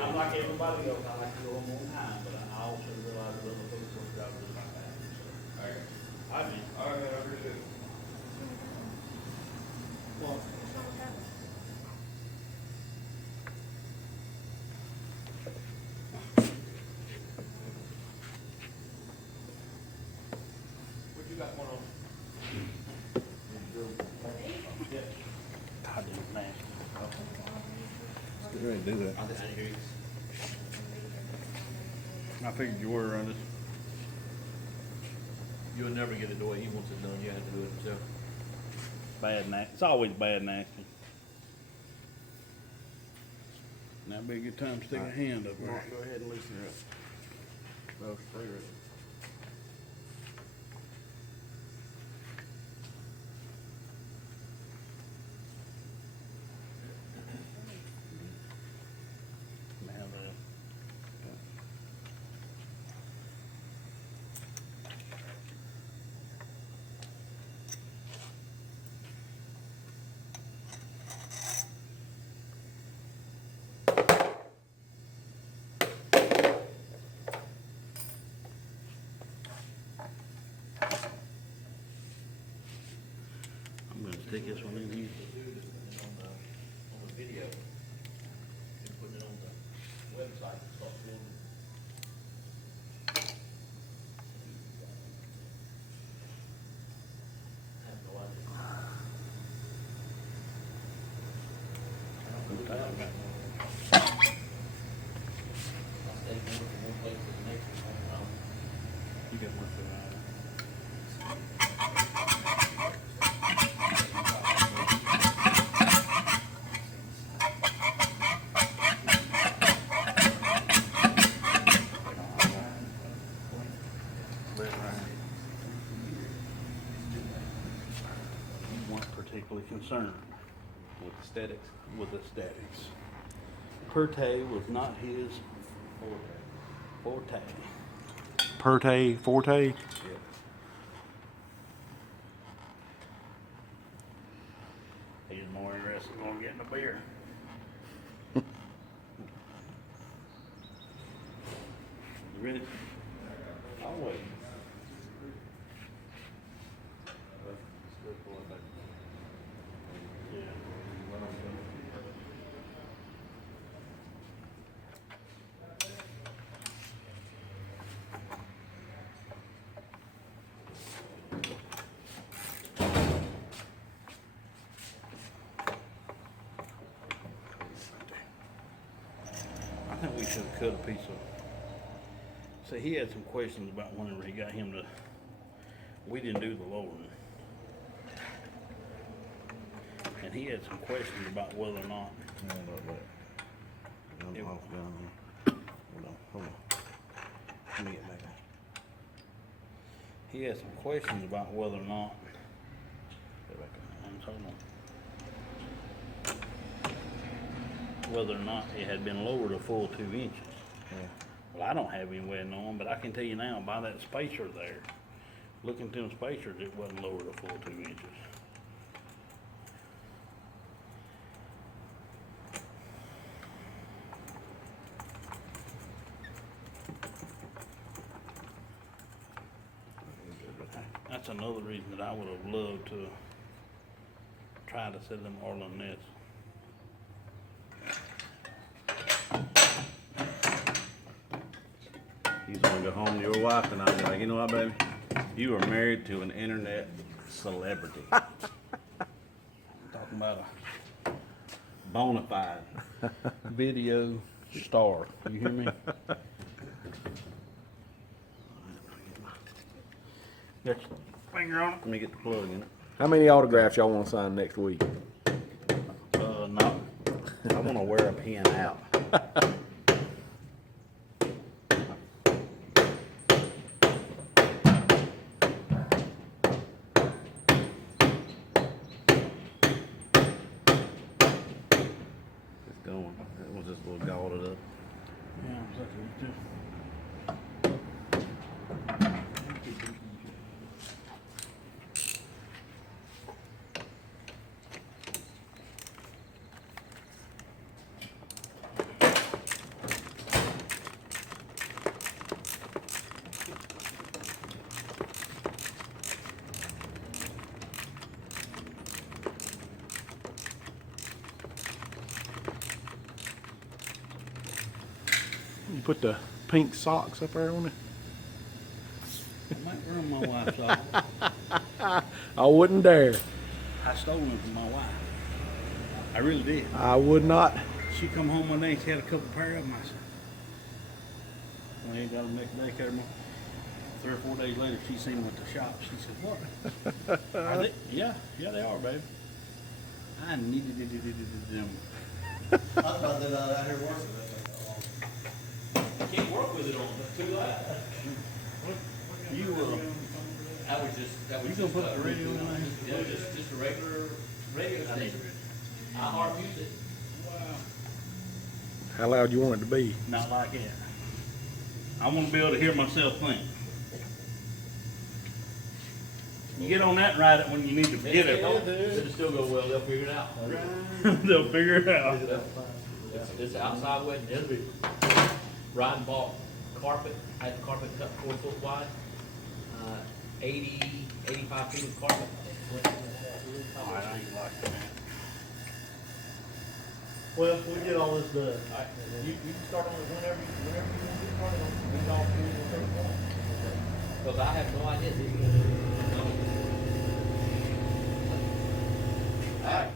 I'm like everybody else, I like to go home on time, but I also realize that other folks work out just like that. So, I mean, All right, I appreciate it. well, What you got going on? I didn't ask. Get ready to do that. I figured you were on this. You'll never get it the way he wants it done. You have to do it himself. Bad nasty. It's always bad nasty. That'd be a good time to stick a hand up there. Mark, go ahead and loosen her up. Well, stay ready. Now then. I'm gonna stick this one in here. On the video, and putting it on the website, and start filming. I have no idea. I'll stay going from one place to the next one. You got one for that. You weren't particularly concerned With aesthetics. with aesthetics. Perte was not his forte. Forte? Yeah. He's more interested in getting a beer. You ready? I'll wait. I think we should have cut a piece of. See, he had some questions about whenever he got him to. We didn't do the lowering. And he had some questions about whether or not. No, look, look. Gun It- off down here. Hold on. Let me get back there. He had some questions about whether or not. Get back there. Hold on. Whether or not it had been lowered a full 2 inches. Yeah. Well, I don't have any way of knowing, but I can tell you now, by that spacer there, looking through them spacers, it wasn't lowered a full 2 inches. That's another reason that I would have loved to try to sell them Orland nets. He's gonna go home to your wife tonight and be like, you know what, baby? You are married to an internet celebrity. Talking about Bona fide. a video star. You hear me? Got your finger on it? Let me get the plug in it. How many autographs y'all want to sign next week? to wear a pin out. It's going. That one's just a little galled up. Yeah, exactly. You put the pink socks up there on it? I might run my wife's off. I wouldn't dare. I stole them from my wife. I really did. I would not. She come home one day and she had a couple pair of them. I said, well, I ain't got them next day. Carried them. 3 or 4 days later, she seen them at the shop. She said, what? Are they? Yeah, they are, babe. I needed them. I thought that out here working with it. Can't work with it on too loud. You That was just. you gonna put the radio in there? Yeah, just a regular radio station. I hard music. Wow. How loud you want it to be? Not like that. I want to be able to hear myself think. You get on that and ride it when you need to forget it. It'll still go well. They'll figure it out. They'll figure it out. It's outside wedding. It'll be riding ball carpet. I had the carpet cut 4 foot wide. 85 feet of carpet. Alright, I ain't like that. Well, we get all this done. You can start on it whenever you want to get started on it. We can all do it whenever you want. Because I have no idea. Alright.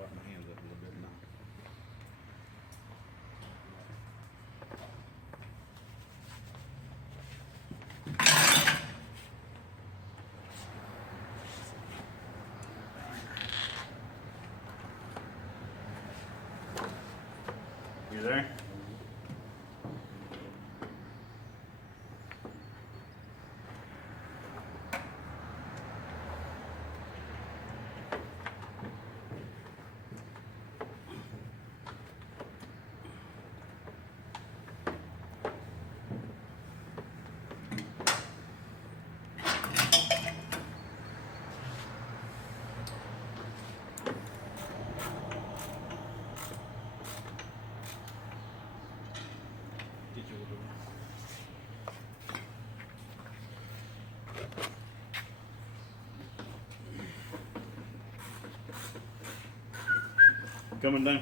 Wipe my hands up a little bit now. You there? Get you over there. Coming down. You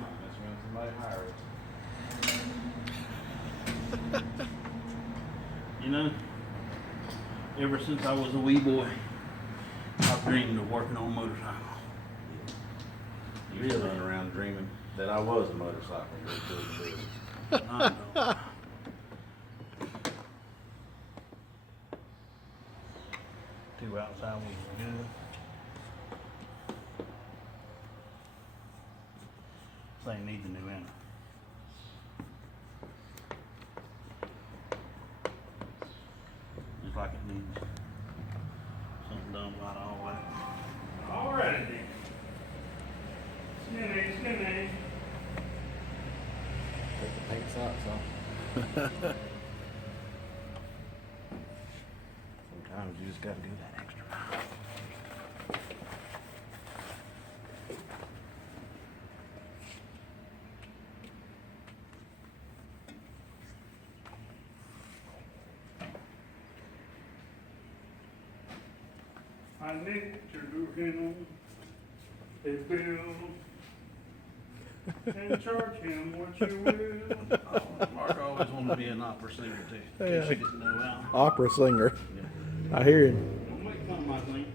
might mess around with somebody higher. You know, ever since I was a wee boy, I've dreamed of working on a motorcycle. You really run around dreaming that I was a motorcycle. I know. Two outside was good. Thing needs a new engine. Just like it needs something done about all that. Alrighty then. Skinny. Put the pink socks on. Sometimes you just gotta do that extra. I need to do him a bill and charge him what you will. Mark always wanted to be an opera singer too. Yeah. She didn't know how. Opera singer. I hear him. Don't make fun of my thing.